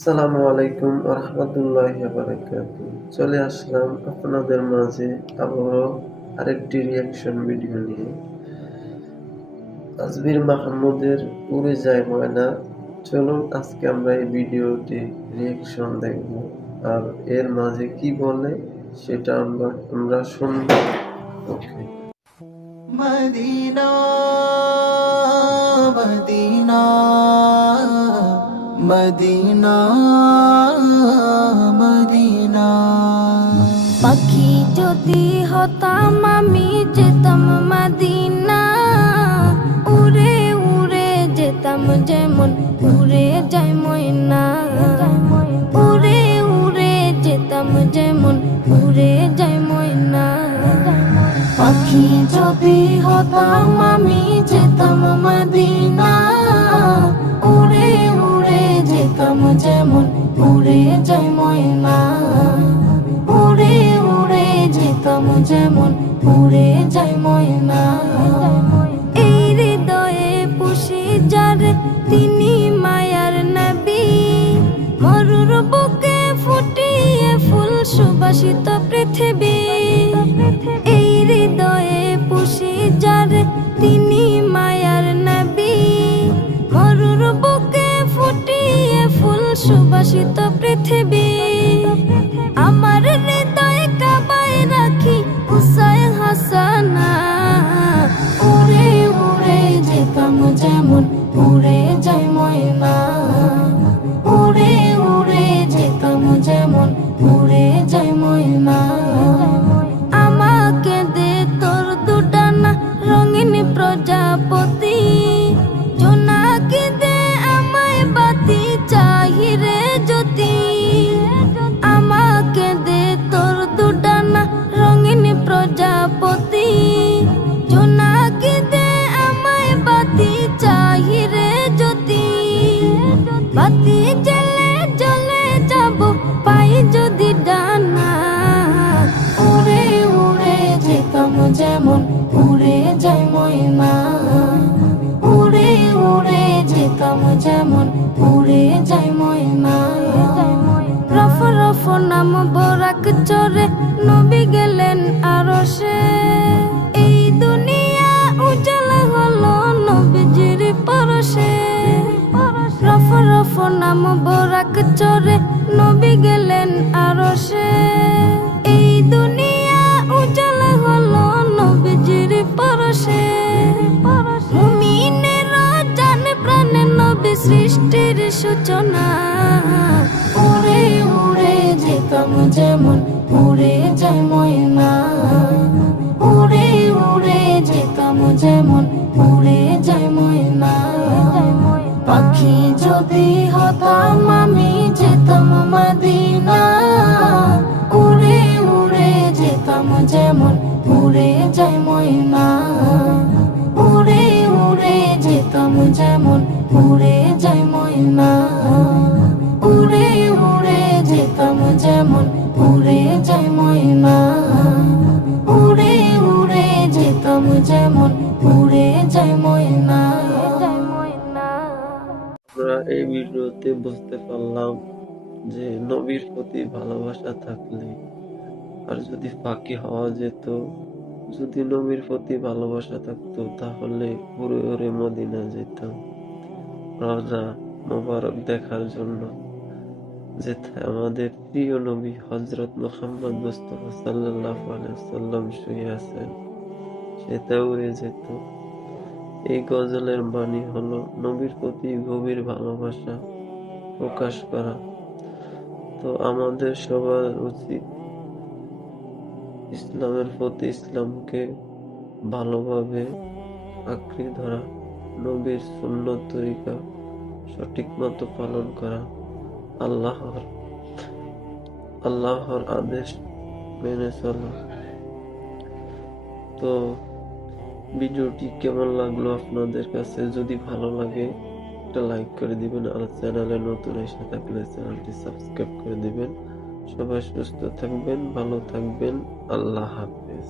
আসসালামু আলাইকুম ওয়া রাহমাতুল্লাহি ওয়া বারাকাতুহু। চলে আসলাম আপনাদের মাঝে আবারও আরেকটি রিঅ্যাকশন ভিডিও নিয়ে। তাসবির মাহমুদের উড়ে যায় ময়না। চলুন আজকে আমরা এই ভিডিওটি রিঅ্যাকশন দেখব। আর এর মাঝে কি বলে সেটা আমরা শুনব। Okay. Medina Medina Medina Medina. পাখি যদি হতাম আমি যেতাম মদিনা, উড়ে উড়ে যেতাম যেমন উড়ে যায় ময়না। উড়ে উড়ে যেতাম যেমন উড়ে যায় ময়না। পাখি যদি হতাম আমি যেতাম মদিনা, উড়ে উড়ে যেতাম যেমন উড়ে যায় ময়না। উড়ে উড়ে যেতাম যেমন উড়ে যায় ময়না। এই হৃদয়ে পুষি যার তিনি মায়ার নবী, মরুর বুকে ফুটিয়ে ফুল সুবাসিত পৃথিবী। এই হৃদয়ে পুষি যার তিনি মায়ার নবী, মরুর বুকে ফুটিয়ে ফুল সুবাসিত পৃথিবী। আমার হৃদয় কাবায় রাখি হুসাইন হাসানা, উড়ে উড়ে যেতাম যেমন উড়ে যায় ময়না। উড়ে উড়ে যেতাম যেমন উড়ে যায় ময়না। আমাকে দে তোর দুটানা রঙিন প্রজাপতি, জোনাকি দে আমায় বাতি চাহিরে জ্যোতি। আমাকে দে তোর দুটানা রঙিন প্রজাপতি, জোনাকি দে আমায় বাতি চাহিরে জ্যোতি। বাতি জ্বলে জ্বলে যাব পাই যদি ডানা, উড়ে উড়ে যেতাম যেমন উড়ে যায় ময়না। উড়ে উড়ে যেতাম যেমন উড়ে যায় ময়না। রফ রফ নাম বরাক চরে নবী গেলেন আরশে, এই দুনিয়া উজালা হলো নবীজির পরশে। রফ রফ নাম বরাক চরে নবী গেলেন আরশে, এই দুনিয়া উজালা হলো নবীজির পরশে। মুমিনের জান প্রাণে নবী সৃষ্টির সূচনা, উড়ে উড়ে যেতাম যেমন উড়ে যায় ময়না। উড়ে উড়ে যেতাম যেমন উড়ে যায় ময়না। পাখি যদি হতাম আমি যেতাম মদিনা, উড়ে উড়ে যেতাম যেমন উড়ে যায় ময়না। উড়ে উড়ে যেতাম যেমন উড়ে যায় ময়না। উড়ে উড়ে যেতাম যেমন উড়ে যায় ময়না। উড়ে উড়ে যেতাম যেমন উড়ে যায় ময়না। আমরা এই ভিডিওতে বুঝতে পারলাম যে নবীর প্রতি ভালোবাসা থাকলে আর যদি ফাঁকি হওয়া যেত, যদি নবীর প্রতি ভালোবাসা থাকতো তাহলে উড়ে উড়ে মদিনা যেতাম রওজা মোবারক দেখার জন্য, যেথায় আমাদের প্রিয় নবী হযরত মুহাম্মদ মুস্তাফা সাল্লাল্লাহু আলাইহি ওয়াসাল্লাম শুয়ে আছেন, সেটা উড়ে যেত। এই গজলের বাণী হলো নবীর প্রতি গভীর ভালোবাসা প্রকাশ করা। তো আমাদের সবার উচিত ইসলামের প্রতি ইসলামকে ভালোভাবে আঁকড়ে ধরা, নবীর সুন্নত তরিকা সঠিক মতো পালন করা, আল্লাহর আদেশ মেনে চলা। তো ভিডিওটি কেমন লাগলো আপনাদের কাছে? যদি ভালো লাগে একটা লাইক করে দিবেন, আর চ্যানেলে নতুন এসে থাকলে চ্যানেলটি সাবস্ক্রাইব করে দিবেন। সবাই সুস্থ থাকবেন, ভালো থাকবেন। আল্লাহ হাফেজ।